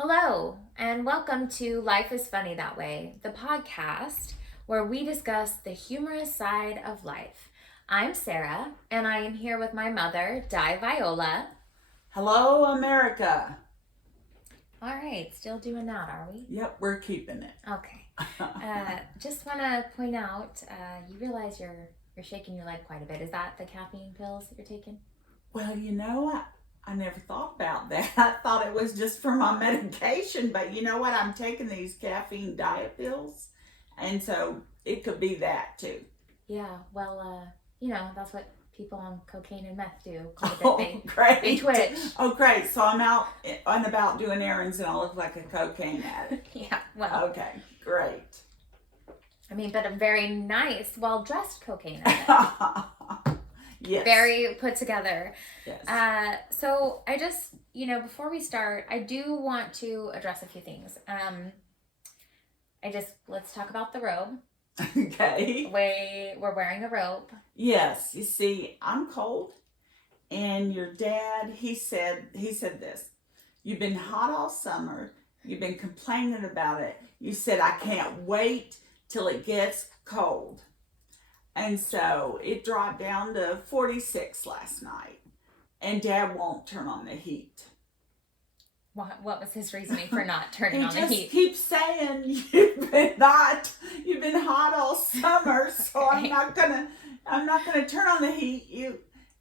Hello, and welcome to Life is Funny That Way, the podcast where we discuss the humorous side of life. I'm Sarah, and I am here with my mother, Di Viola. Hello, America. All right, still doing that, are we? Yep, we're keeping it. Okay. Just want to point out, you realize you're shaking your leg quite a bit. Is that the caffeine pills that you're taking? Well, I never thought about that. I thought it was just for my medication, but you know what? I'm taking these caffeine diet pills, and so it could be that too. Yeah, well, that's what people on cocaine and meth do. Quite a bit. Oh, great. They twitch. Oh, great. So I'm out and about doing errands, and I look like a cocaine addict. Yeah, well. Okay, great. I mean, but a very nice, well-dressed cocaine addict. Yes. Very put together. Yes. So I just, before we start, I do want to address a few things. Let's talk about the robe. Okay. We're wearing a robe. Yes. You see, I'm cold, and your dad, he said this. You've been hot all summer. You've been complaining about it. You said, I can't wait till it gets cold. And so it dropped down to 46 last night. And Dad won't turn on the heat. What was his reasoning for not turning on the heat? He just keeps saying you've been hot all summer, so Okay. I'm not gonna turn on the heat.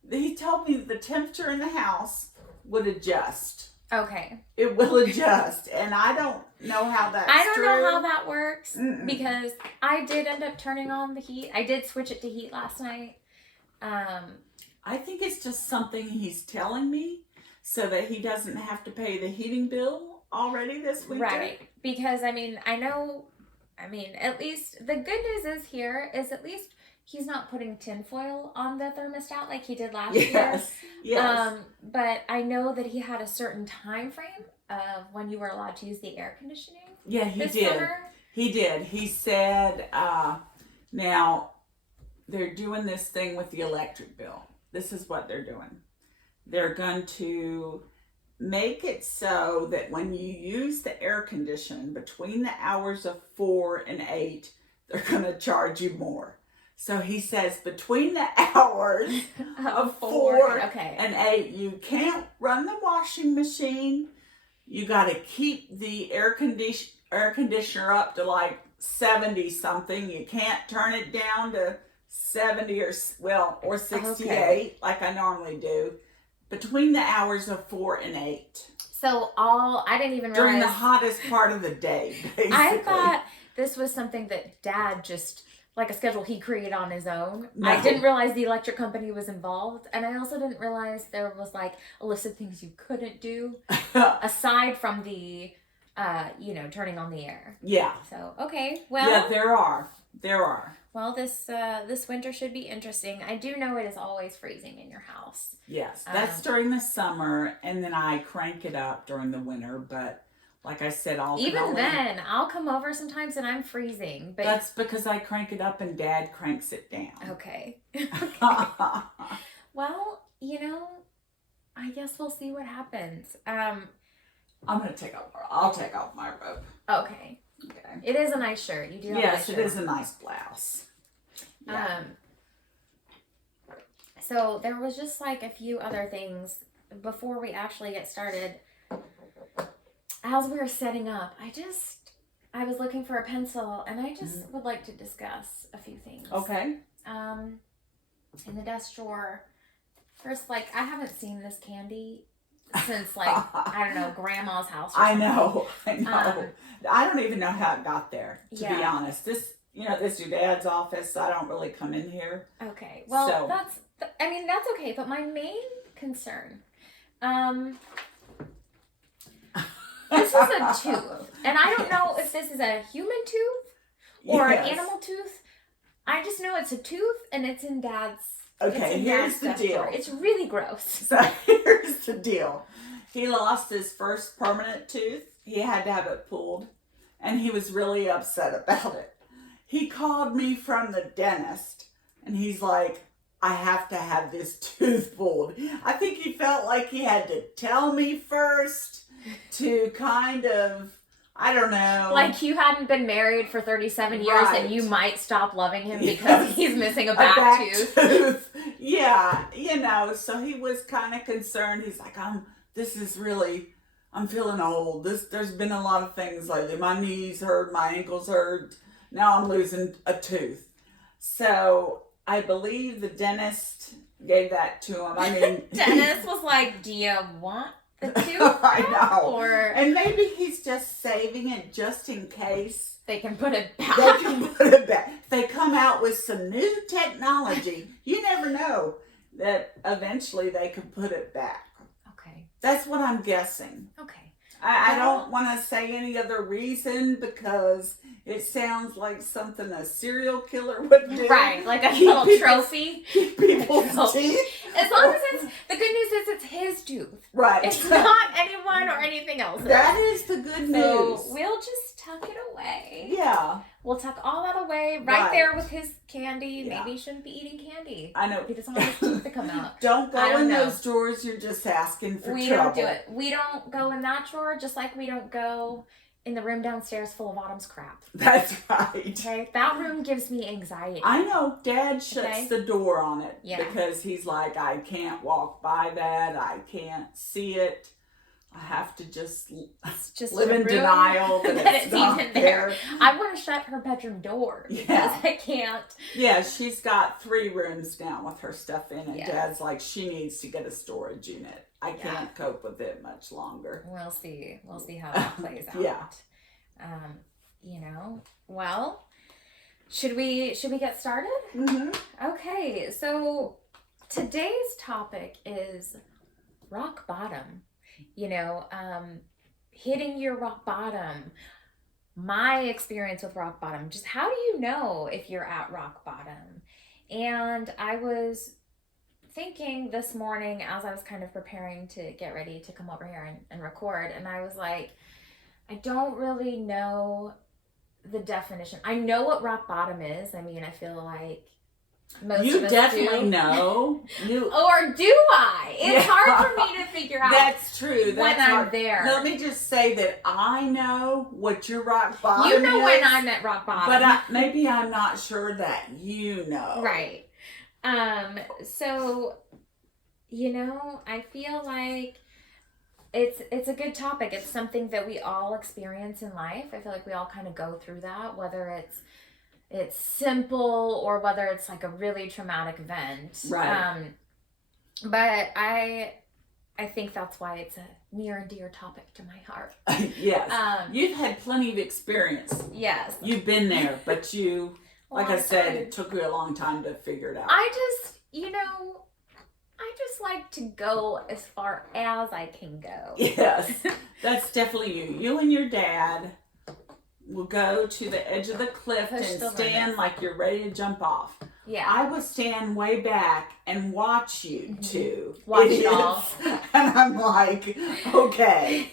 He told me the temperature in the house would adjust. Okay. It will adjust, and I don't know how that's I don't true. know how that works. Mm-mm. Because I did end up turning on the heat. I did switch it to heat last night. I think it's just something he's telling me so that he doesn't have to pay the heating bill already this winter. Right. Because, at least the good news is at least he's not putting tinfoil on the thermostat like he did last year. Yes. But I know that he had a certain time frame of when you were allowed to use the air conditioning. Yeah, he this did. Summer. He did. He said, now they're doing this thing with the electric bill. This is what they're doing. They're going to make it so that when you use the air conditioning between the hours of 4 and 8, they're going to charge you more. So he says between the hours of 4 and 8, you can't run the washing machine. You got to keep the air conditioner up to like 70 something. You can't turn it down to 70 or 68 like I normally do. Between the hours of 4 and 8. So I didn't even realize. During the hottest part of the day, basically. I thought this was something that Dad just, like a schedule he created on his own. No. I didn't realize the electric company was involved. And I also didn't realize there was like a list of things you couldn't do aside from the, turning on the air. Yeah. So, okay. Well. Yeah, there are. Well, this winter should be interesting. I do know it is always freezing in your house. Yes, that's during the summer, and then I crank it up during the winter. But like I said, I'll come over sometimes and I'm freezing. But that's because I crank it up and Dad cranks it down. Okay. Well, I guess we'll see what happens. I'll take off my robe. Okay. Okay. It is a nice shirt. You do have Yes, a nice it shirt. is a nice blouse. Yeah. So there was just like a few other things before we actually get started. As we were setting up, I was looking for a pencil and I just would like to discuss a few things. Okay. In the desk drawer, first, I haven't seen this candy since I don't know, Grandma's house. Or something. I know. I don't even know how it got there. To be honest, this is your dad's office. So I don't really come in here. Okay. Well, that's okay. But my main concern, this is a tooth, and I don't know if this is a human tooth or an animal tooth. I just know it's a tooth, and it's in Dad's. Okay, here's the deal. It's really gross. So here's the deal. He lost his first permanent tooth. He had to have it pulled, and he was really upset about it. He called me from the dentist, and he's like, I have to have this tooth pulled. I think he felt like he had to tell me first to kind of, I don't know. Like you hadn't been married for 37 years Right. and you might stop loving him because Yes. he's missing a a back tooth. tooth. Yeah, so he was kind of concerned. He's like, I'm feeling old. There's been a lot of things lately. My knees hurt, my ankles hurt. Now I'm losing a tooth. So I believe the dentist gave that to him. I mean, Dennis was like, do you want the tooth? I know. Or And maybe he's just saving it just in case they can put it back. they can put it back. If they come out with some new technology, you never know that eventually they could put it back. Okay. That's what I'm guessing. Okay. I don't want to say any other reason because it sounds like something a serial killer would do. Right, like a Keep little people- trophy. Keep people's Trophy. teeth. As long as the good news is it's his tooth. Right. It's not anyone or anything else. That is the good news. So we'll just tuck it away. Yeah, We'll tuck all that away right Right. there with his candy. Yeah. Maybe he shouldn't be eating candy. I know. He doesn't want his teeth to come out. Don't I go don't in know. those drawers. You're just asking for We trouble. don't do it. We don't go in that drawer, just like we don't go in the room downstairs full of Autumn's crap. That's right. Okay? That room gives me anxiety. I know Dad shuts Okay. the door on it Yeah. because he's like, I can't walk by that. I can't see it. I have to just It's just live a in room denial that, that it's not even there. I want to shut her bedroom door because Yeah. I can't. Yeah, she's got 3 rooms now with her stuff in, and Yeah. Dad's like, she needs to get a storage unit. I Yeah. can't cope with it much longer. We'll see. We'll see how that plays out. Yeah. Well, should we get started? Mm-hmm. Okay, so today's topic is rock bottom. Hitting your rock bottom. My experience with rock bottom. Just how do you know if you're at rock bottom? And I was thinking this morning as I was kind of preparing to get ready to come over here and record, and I was like, I don't really know the definition. I know what rock bottom is. I mean, I feel like most You of us definitely do. know. You. Or do I? It's Yeah. hard for me to figure out That's true. That's when I'm hard. there. Let me just say that I know what your rock bottom You know is, when I'm at rock bottom. but maybe I'm not sure that you know. Right. So, I feel like it's a good topic. It's something that we all experience in life. I feel like we all kind of go through that, whether it's simple or whether it's like a really traumatic event. Right. But I think that's why it's a near and dear topic to my heart. Yes. You've had plenty of experience. Yes. You've been there, but you, like I Long said, time. it took you a long time to figure it out. I just like to go as far as I can go. Yes, that's definitely you. You and your dad will go to the edge of the cliff Push and the stand limits. like you're ready to jump off. Yeah. I would stand way back and watch you two. Watch it all. idiots. And I'm like, okay.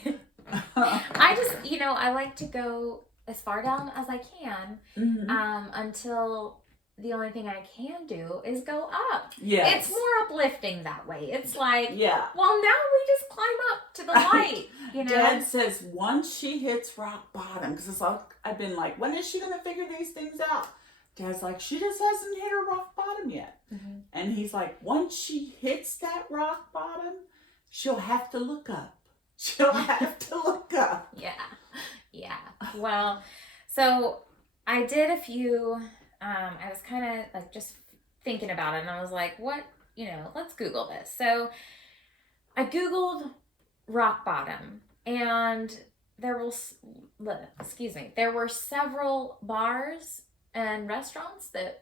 I just, I like to go as far down as I can Mhm. until the only thing I can do is go up. Yes. It's more uplifting that way. It's like, Yeah. well, now we just climb up to the light, Dad says once she hits rock bottom, because it's like I've been like, when is she gonna figure these things out? Dad's like, she just hasn't hit her rock bottom yet. Mhm. And he's like, once she hits that rock bottom, she'll have to look up. She'll have to look up. Yeah. Well, so I did a few, I was kind of like just thinking about it and I was like, let's Google this. So I Googled rock bottom and there were several bars and restaurants that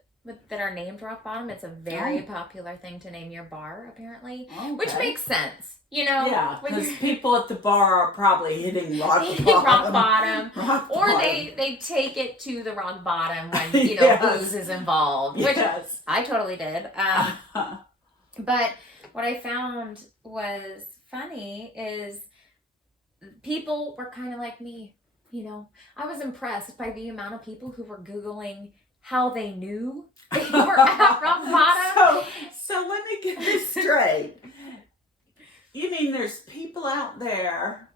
are named rock bottom. It's a very popular thing to name your bar, apparently, which Okay. makes sense. Yeah, when because you're people at the bar are probably hitting rock hitting bottom. rock bottom. Rock Or bottom. they take it to the rock bottom when, Yes. booze is involved, which Yes. I totally did. But what I found was funny is people were kind of like me, I was impressed by the amount of people who were Googling how they knew they were at rock bottom. So let me get this straight. You mean there's people out there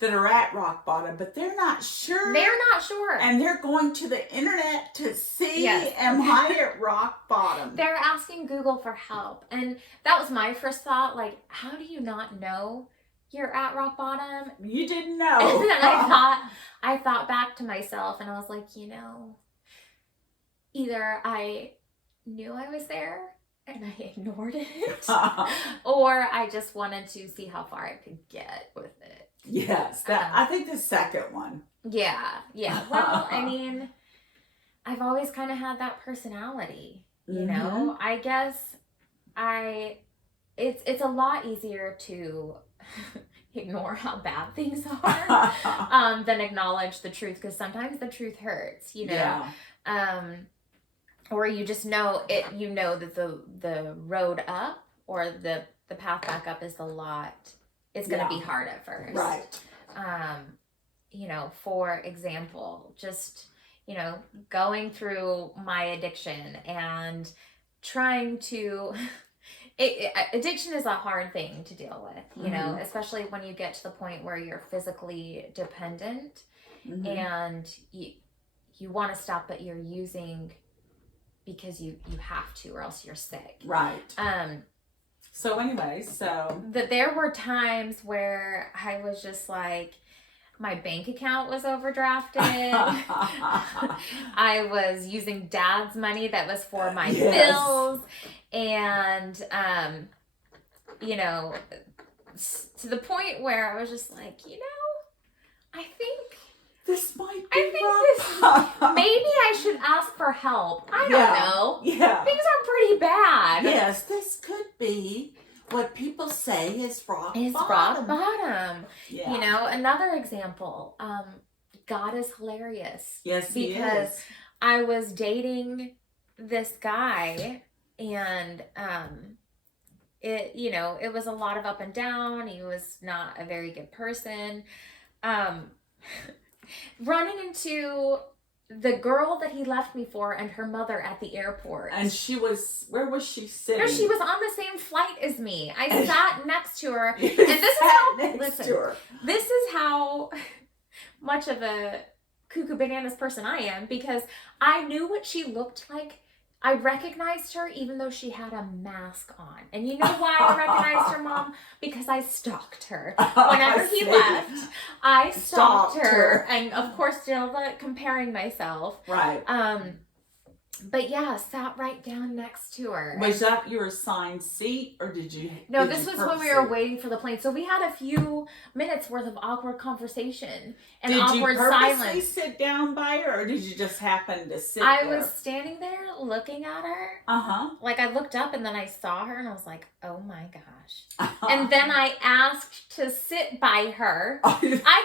that are at rock bottom, but they're not sure. They're not sure. And they're going to the internet to see, Yes. am I at rock bottom? They're asking Google for help. And that was my first thought. Like, how do you not know you're at rock bottom? You didn't know. And then I thought back to myself and I was like, either I knew I was there and I ignored it, or I just wanted to see how far I could get with it. Yes, I think the second one. Yeah. Well, I mean, I've always kind of had that personality, you know? I guess it's a lot easier to ignore how bad things are than acknowledge the truth, because sometimes the truth hurts, Yeah. Or you just know it, that the road up or the path back up is it's going to be hard at first. Right. For example, just, going through my addiction and trying to, addiction is a hard thing to deal with, especially when you get to the point where you're physically dependent and you want to stop, but you're using because you have to, or else you're sick. Right. So anyway, there were times where I was just like, my bank account was overdrafted. I was using Dad's money that was for my bills. And, to the point where I was just like, I think this might be maybe I should ask for help. I don't know. Yeah. Things are pretty bad. Yes, this could be what people say is rock bottom. Rock bottom. Yeah. Another example, God is hilarious. Yes, because I was dating this guy and it was a lot of up and down. He was not a very good person. Running into the girl that he left me for and her mother at the airport. And where was she sitting? No, she was on the same flight as me. I sat next to her. And this is how much of a cuckoo bananas person I am, because I knew what she looked like. I recognized her even though she had a mask on. And you know why I recognized her, Mom? Because I stalked her. Whenever he left, I stalked her. And of course, still comparing myself. Right. But yeah, sat right down next to her. Was that your assigned seat, or did you? No, this was when we were waiting for the plane. So we had a few minutes worth of awkward conversation and awkward silence. Did you purposely sit down by her, or did you just happen to sit there? I was standing there looking at her. Like I looked up and then I saw her and I was like, oh my gosh. And then I asked to sit by her. I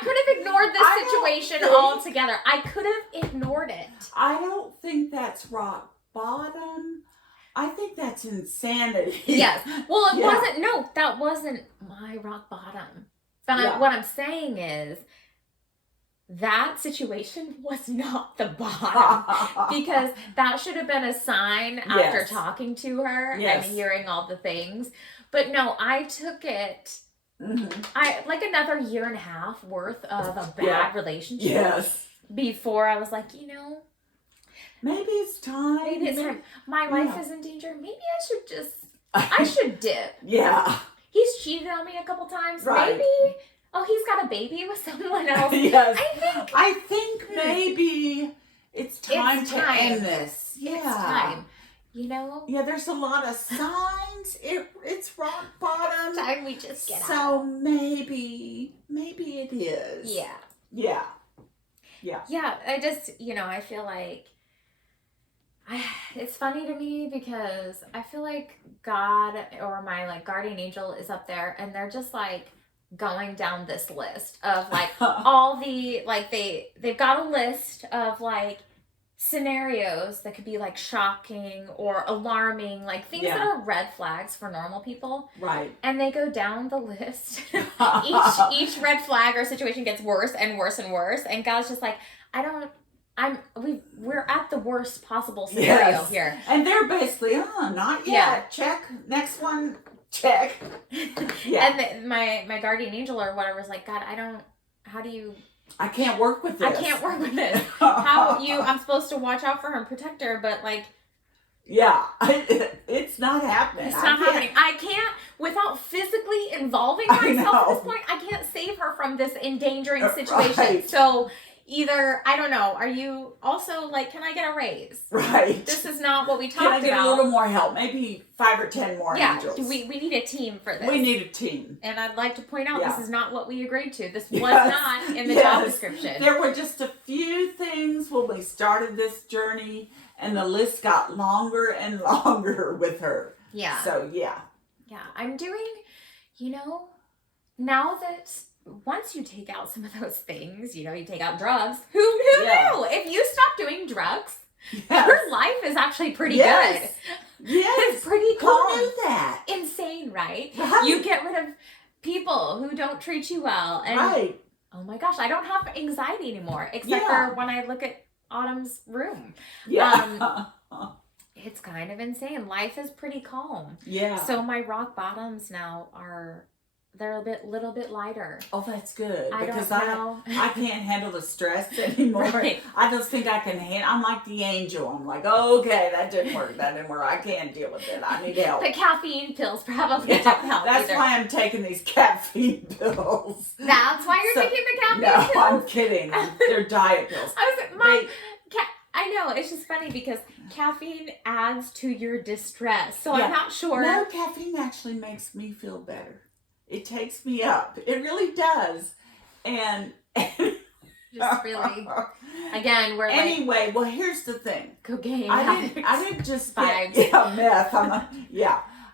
could have ignored this situation altogether. I could have ignored it. I don't think that's rock bottom. I think that's insanity. Yes. Well, that wasn't my rock bottom. But what I'm saying is that situation was not the bottom, because that should have been a sign after talking to her and hearing all the things. But no, I took it. I like another year and a half worth of a bad relationship. Yes. Before I was like, maybe it's time. Maybe it's time. My life is in danger. Maybe I should dip. Yeah. He's cheated on me a couple times. Right. Maybe. Oh, he's got a baby with someone else. Yes. I think maybe it's time to end this. Yeah. It's time. Yeah, there's a lot of signs. It's rock bottom. It's time we just get out. So maybe it is. Yeah. Yeah. I just, I feel like it's funny to me because I feel like God or my guardian angel is up there and they're just going down this list of all the they've got a list of scenarios that could be shocking or alarming, things that are red flags for normal people. Right. And they go down the list. each red flag or situation gets worse and worse and worse. And God's just we're at the worst possible scenario here. And they're basically, not yet. Yeah. Check. Next one. Check. And my guardian angel or whatever is God, how do you? I can't work with this. I can't work with this. I'm supposed to watch out for her and protect her, but like, yeah, it's not happening. it's not happening. I can't, without physically involving myself at this point, I can't save her from this endangering situation. Right. So either, I don't know, are you also like, can I get a raise? Right. This is not what we talked Can about. I get a little more help? Maybe 5 or 10 more angels. We need a team for this. We need a team. And I'd like to point out, this is not what we agreed to. This was Yes. not in the job description. There were just a few things when we started this journey, and the list got longer and longer with her. Yeah. So, yeah. Yeah, I'm doing, now that once you take out some of those things, you take out drugs, who knew? If you stop doing drugs, Yes. your life is actually pretty Yes. good. Yes. It's pretty Who calm. knew that? Insane, right? Right. You get rid of people who don't treat you well. And Right. oh my gosh, I don't have anxiety anymore, except Yeah. for when I look at Autumn's room. Yeah. It's kind of insane. Life is pretty calm. Yeah. So my rock bottoms now they're a little bit lighter. Oh, that's good. I Because don't know. I can't handle the stress anymore. Right. I just think I can handle. I'm like the angel. I'm like, okay, that didn't work. That didn't work. I can't deal with it. I need help. The caffeine pills probably Yeah, don't help that's either. why I'm taking these caffeine pills. That's why you're So- taking the caffeine No, pills? I'm kidding. They're diet pills. I was like, Mom, They- I know, it's just funny because caffeine adds to your distress. So Yeah. I'm not sure. No, caffeine actually makes me feel better. It takes me up. It really does. And Just really, again, we're like anyway, well, here's the thing. cocaine. I didn't just get Vibes. meth.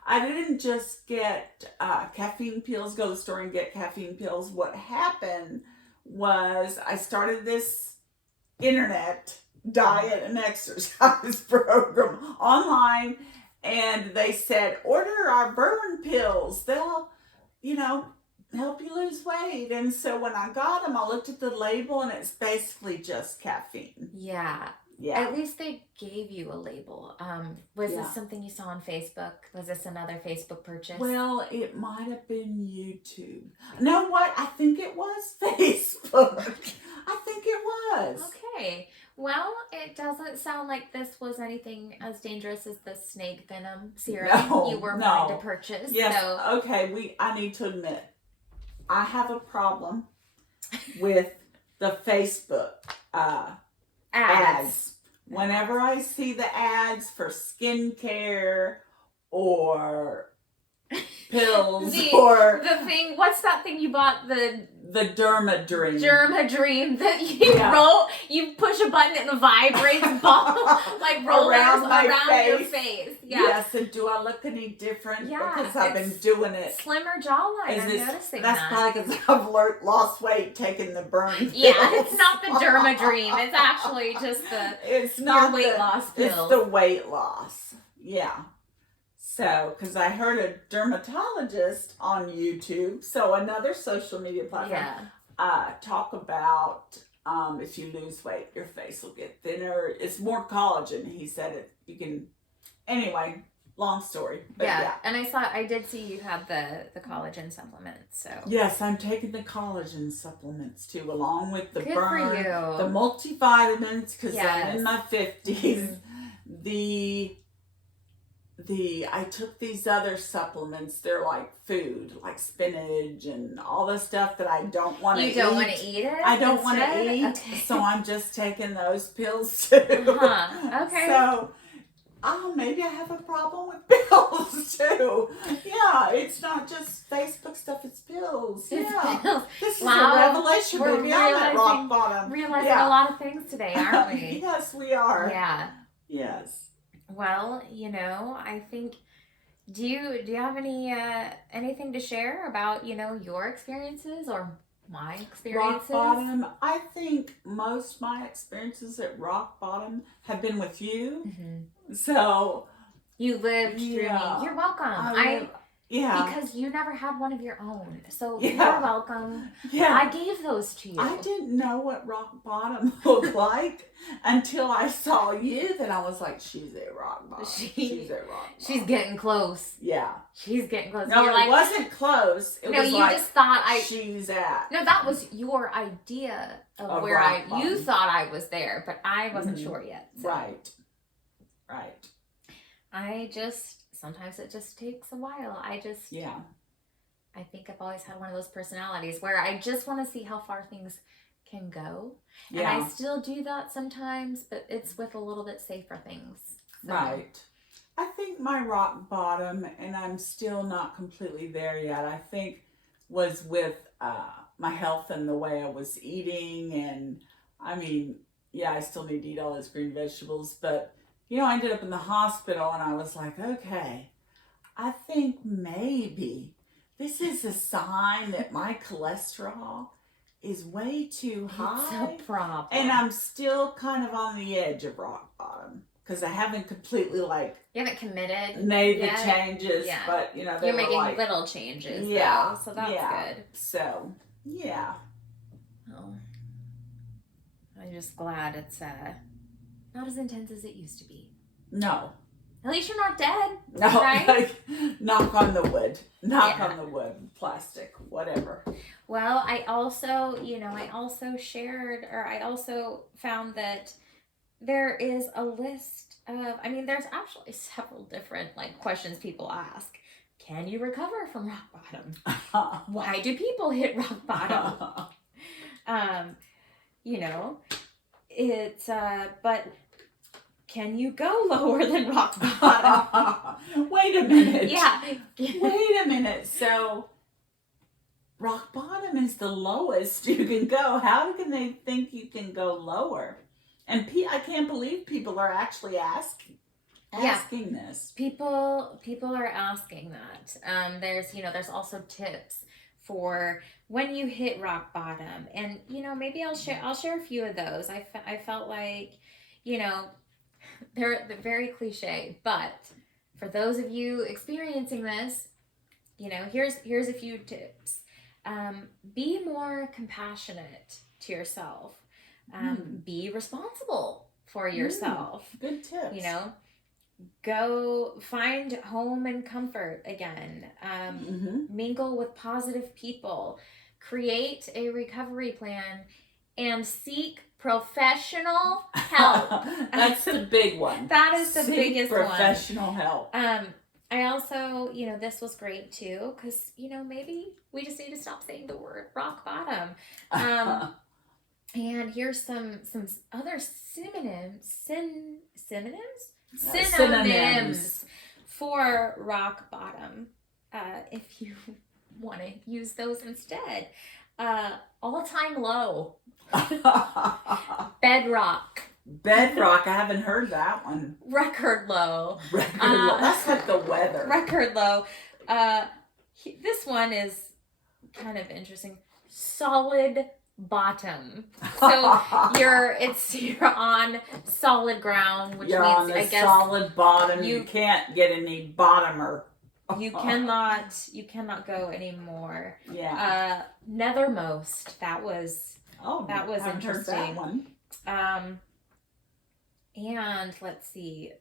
I didn't just get caffeine pills. Go to the store and get caffeine pills. What happened was I started this internet diet and exercise program online, and they said order our burn pills. They'll, help you lose weight. And so when I got them, I looked at the label, and it's basically just caffeine. Yeah. Yeah. At least they gave you a label. Was Yeah. this something you saw on Facebook? Was this another Facebook purchase? Well, it might have been YouTube. No, what? I think it was Facebook. I think it was. Okay. Well, it doesn't sound like this was anything as dangerous as the snake venom serum No, you were no. wanting to purchase. Yes. So Okay. I need to admit, I have a problem with the Facebook ads. Whenever I see the ads for skincare or pills or the thing, what's that thing you bought? The the Dermadream. Dermadream that you Yeah. you push a button and it vibrates like rollers Around my your face. face. Yeah. Yes, and do I look any different? Yeah, Because I've been it's doing it. Slimmer jawline. I'm Is this- noticing that's that. probably because I've lost weight taking the burn pills. Yeah, it's not the Dermadream. It's actually just the It's not weight the- loss pills. It's the weight loss. Yeah. So, because I heard a dermatologist on YouTube, so another social media platform, talk about if you lose weight, your face will get thinner. It's more collagen. He said it. You can. Anyway, long story. But yeah. And I did see you have the collagen supplements. So Yes, I'm taking the collagen supplements too, along with the good burn, for you. the multivitamins, because Yes. I'm in my 50s. I took these other supplements. They're like food, like spinach and all the stuff that I don't want to eat. You don't want to eat it? I don't want to instead? eat, Okay. so I'm just taking those pills too. Uh-huh. Okay. So, maybe I have a problem with pills too. Yeah, it's not just Facebook stuff; it's pills. Yeah, this is Wow. a revelation, We're baby. I'm at rock realizing- bottom. Realizing Yeah. a lot of things today, aren't we? Yes, we are. Yeah. Yes. Well, I think. Do you have anything to share about your experiences or my Rock experiences? bottom. I think most of my experiences at rock bottom have been with you. Mhm. So You lived through Yeah. me. You're welcome. Yeah. Because you never had one of your own. So Yeah. you're welcome. Yeah. I gave those to you. I didn't know what rock bottom looked like until I saw you. Then I was like, she's a rock bottom. She's a rock bottom. She's getting close. Yeah. She's getting close. No, You're it like, wasn't close. It no, was you like, just thought she's at. No, that was your idea of where rock you bottom. thought I was there, but I wasn't Mhm. sure yet. So. Right. Right. Sometimes it just takes a while. Yeah. I think I've always had one of those personalities where I just want to see how far things can go. Yeah. And I still do that sometimes, but it's with a little bit safer things. So. Right. I think my rock bottom, and I'm still not completely there yet, I think was with my health and the way I was eating. And I mean, yeah, I still need to eat all those green vegetables, but I ended up in the hospital and I was like, okay, I think maybe this is a sign that my cholesterol is way too high. It's a problem. And I'm still kind of on the edge of rock bottom because I haven't completely You haven't committed. made yet. the changes, Yeah. but they You're were making like, little changes, yeah, though, so that's yeah. good. So, yeah. Oh. I'm just glad it's not as intense as it used to be. No. At least you're not dead. No, Right? like, knock on the wood. Knock Yeah. on the wood. Plastic, whatever. Well, I also found that there is a list of, there's actually several different questions people ask. Can you recover from rock bottom? Why do people hit rock bottom? It's, but can you go lower than rock bottom? Wait a minute. Yeah. Wait a minute. So, rock bottom is the lowest you can go. How can they think you can go lower? And I can't believe people are actually asking this. People are asking that. There's also tips for when you hit rock bottom, and maybe I'll share a few of those. I felt like they're very cliche, but for those of you experiencing this, here's a few tips. Be more compassionate to yourself. Be responsible for yourself. Good tips. Go find home and comfort again. Mingle with positive people. Create a recovery plan and seek professional help. That's the big one. That is the Seek biggest one. professional help. I also, this was great too, because, maybe we just need to stop saying the word rock bottom. And here's some other synonyms for rock bottom, if you want to use those instead. All-time low. Bedrock. Bedrock, I haven't heard that one. Record low. Record low. That's like the weather. Record low. This one is kind of interesting. Solid bottom. So you're on solid ground, which you're means on the I guess solid bottom. You you- can't get any bottomer. you cannot go anymore. Yeah. Nethermost. That was That was haven't heard interesting. that one. And let's see.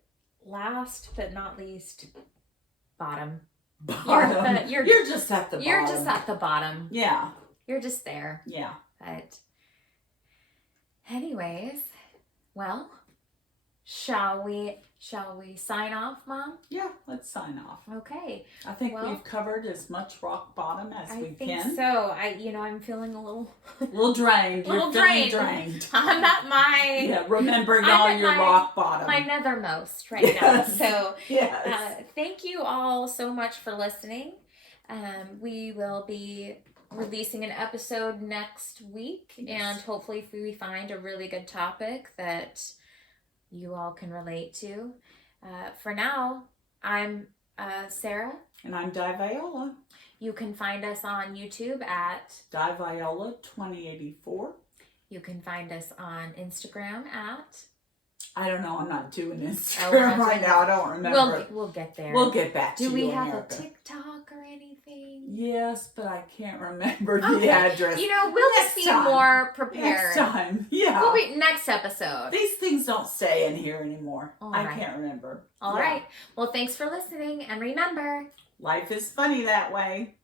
Last but not least, bottom. Bottom. You're just at the bottom. You're just at the bottom. Yeah. You're just there. Yeah. But anyways, well, shall we sign off, Mom? Yeah, let's sign off. Okay. I think Well, we've covered as much rock bottom as I we think can. so. I'm feeling a little A little drained. Little You're feeling drained. drained. I'm at my Yeah, remembering I'm all at your my- rock bottom. my nethermost right now. Yes. So Yes. thank you all so much for listening. We will be releasing an episode next week, Yes. and hopefully if we find a really good topic that you all can relate to. For now, I'm Sarah. And I'm Di Viola. You can find us on YouTube at, Di Viola 2084. you can find us on Instagram at, I don't know. I'm not doing Instagram Oh, we're not right doing now. I don't remember. We'll get there. We'll get back to Do you, we have America. a TikTok or anything? Yes, but I can't remember the Okay. address. You know, we'll just Next be time. more prepared. Next time. Yeah. We'll be next episode. These things don't stay in here anymore. All I right. can't remember. All Yeah. right. Well, thanks for listening, and remember, Life is funny that way.